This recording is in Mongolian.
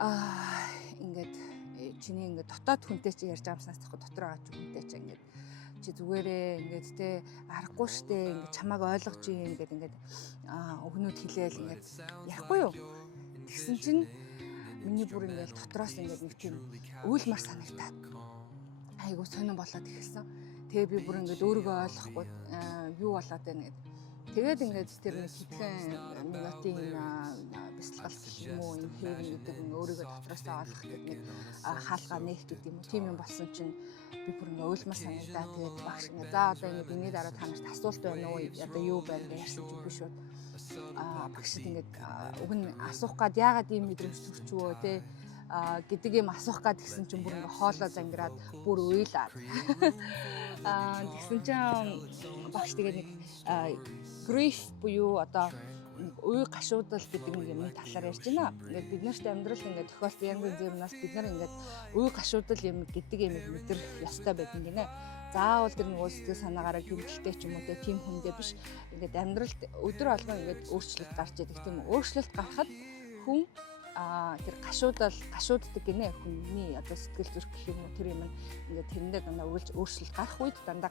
Ингээд чиний ингээд дотоод хүнтэй чи ярьж байгаа юмсанаас тахгүй дотор байгаа хүнтэй чи ингээд чи зүгээрээ ингээд те аргагүй штэ ингээд чамааг ойлгож юм ингээд өгнүүд хэлээл ингээд ярихгүй юу. Тэгсэн чинь миний бүр ингээд дотроос ингээд нэг тийм үйлмар санагтаад айгу сонирн болоод ихэлсэн. Тэгээ би бүр ингээд өөрийгөө ойлгохгүй юу болоод байна гэдэг. Тэгээд ингээд тэр нэг хэдхэн минутын бясалгал гэх юм уу энэ хэвэн гэдэг нь өөрийгөө дотроосоо олох гэдэг нэг хаалгаа нээх гэдэг юм уу тийм юм болсон чинь би бүр ингээд ойлмар санагдаа. Тэгээд багш ингээд за одоо ингээд энэний дараа та нарт асуулт байна уу одоо юу байна гэж ярьсан чинь би шууд багшд ингээд уг нь асуух гад яагаад ийм мэдрэмж төрчвөө те гэдэг юм асуух гад гэсэн чинь бүр ингээ хоолоо зангираад бүр уйлаад тэгсэн чинь багш тэгээ нэг grief буюу одоо уй гашуудал гэдэг нэг юмны талаар ярьж байна. Ингээд бид нарт амьдрал ингээд тохиолдсон янз бүрийн юмнаас бид нар ингээд уй гашуудал юм гэдэг юм мэдрэх ёстой байдаг гинэ. Заавал тэр нэг сэтгэл санаагаараа гэмтэлтэй ч юм уу тийм хүндээ биш. Ингээд амьдралд өдөр алган ингээд өөрчлөлт гарч идэг тийм үү. Өөрчлөлт гарахад хүн тэр гашууддаг гинэ хүний одоо сэтгэл зүрх гэх юм уу тэр юм ингээд тэрэндээ дандаа өөрчлөлт гарах үед дандаа